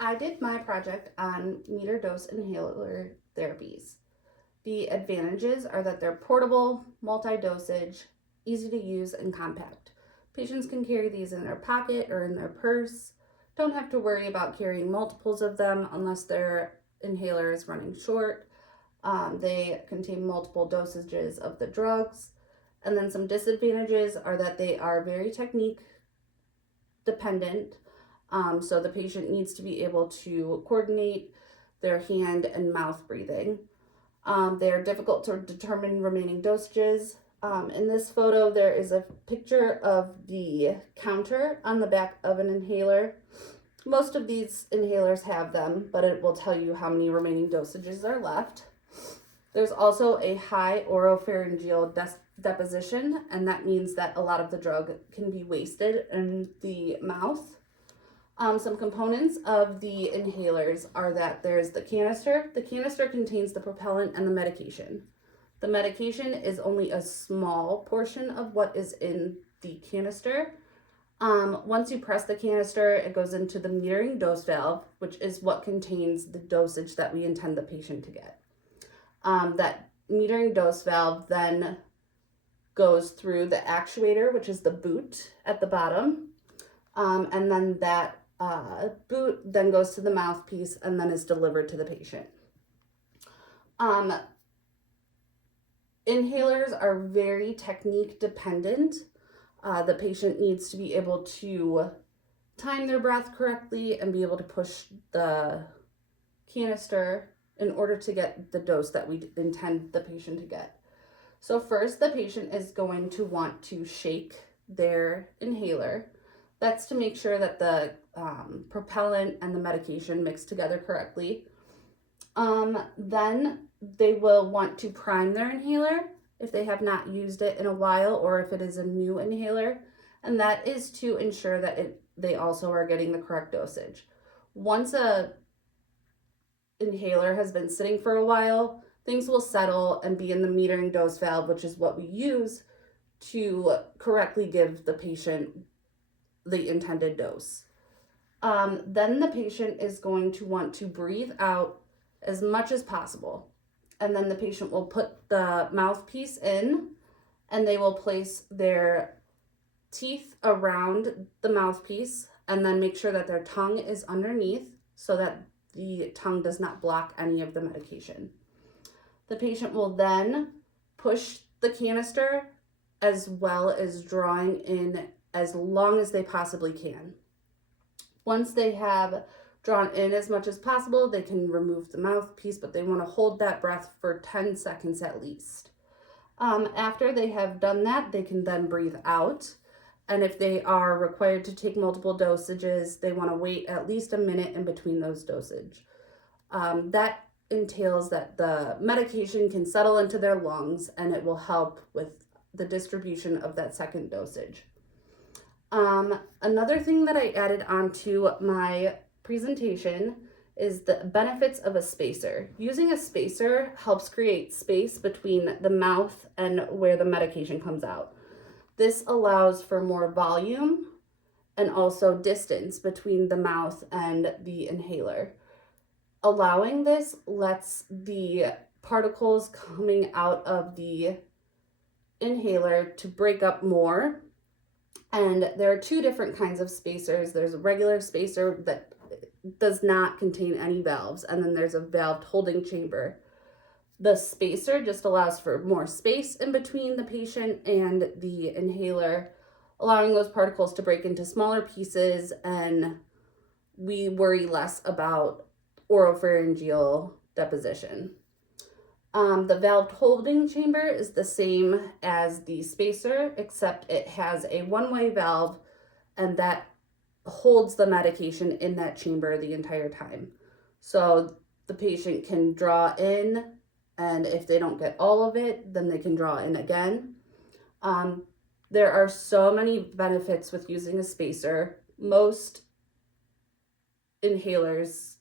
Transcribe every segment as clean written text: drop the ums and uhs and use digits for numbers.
I did my project on meter dose inhaler therapies. The advantages are that they're portable, multi-dosage, easy to use, and compact. Patients can carry these in their pocket or in their purse. Don't have to worry about carrying multiples of them unless their inhaler is running short. They contain multiple dosages of the drugs. And then some disadvantages are that they are very technique dependent. So the patient needs to be able to coordinate their hand and mouth breathing. They are difficult to determine remaining dosages. In this photo, there is a picture of the counter on the back of an inhaler. Most of these inhalers have them, but it will tell you how many remaining dosages are left. There's also a high oropharyngeal deposition, and that means that a lot of the drug can be wasted in the mouth. Some components of the inhalers are that there's the canister. The canister contains the propellant and the medication. The medication is only a small portion of what is in the canister. Once you press the canister, it goes into the metering dose valve, which is what contains the dosage that we intend the patient to get. That metering dose valve then goes through the actuator, which is the boot at the bottom, and then that boot then goes to the mouthpiece and then is delivered to the patient. Inhalers are very technique dependent. The patient needs to be able to time their breath correctly and be able to push the canister in order to get the dose that we intend the patient to get. So first, the patient is going to want to shake their inhaler. That's to make sure that the propellant and the medication mix together correctly. Then they will want to prime their inhaler if they have not used it in a while or if it is a new inhaler, and that is to ensure that they also are getting the correct dosage. Once a inhaler has been sitting for a while, things will settle and be in the metering dose valve, which is what we use to correctly give the patient the intended dose. Then the patient is going to want to breathe out as much as possible. And then the patient will put the mouthpiece in and they will place their teeth around the mouthpiece and then make sure that their tongue is underneath so that the tongue does not block any of the medication. The patient will then push the canister as well as drawing in as long as they possibly can. Once they have drawn in as much as possible, they can remove the mouthpiece, but they want to hold that breath for 10 seconds at least. After they have done that, they can then breathe out. And if they are required to take multiple dosages, they want to wait at least a minute in between those dosage. That entails that the medication can settle into their lungs and it will help with the distribution of that second dosage. Another thing that I added onto my presentation is the benefits of a spacer. Using a spacer helps create space between the mouth and where the medication comes out. This allows for more volume and also distance between the mouth and the inhaler. Allowing this lets the particles coming out of the inhaler to break up more. And there are two different kinds of spacers. There's a regular spacer that does not contain any valves, and then there's a valved holding chamber. The spacer just allows for more space in between the patient and the inhaler, allowing those particles to break into smaller pieces, and we worry less about oropharyngeal deposition. The valved holding chamber is the same as the spacer, except it has a one-way valve, and that holds the medication in that chamber the entire time. So the patient can draw in, and if they don't get all of it, then they can draw in again. There are so many benefits with using a spacer. Most inhalers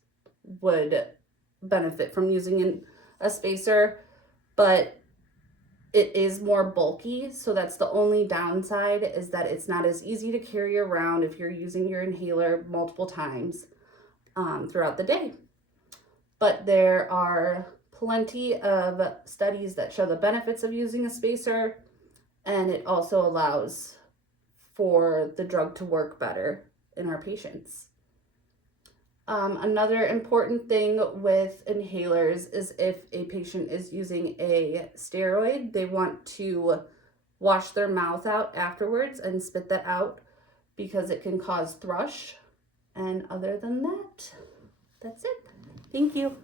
would benefit from using a spacer, but it is more bulky, so that's the only downside, is that it's not as easy to carry around if you're using your inhaler multiple times. throughout the day. But there are plenty of studies that show the benefits of using a spacer, and it also allows for the drug to work better in our patients. Another important thing with inhalers is if a patient is using a steroid, they want to wash their mouth out afterwards and spit that out because it can cause thrush. And other than that, that's it. Thank you.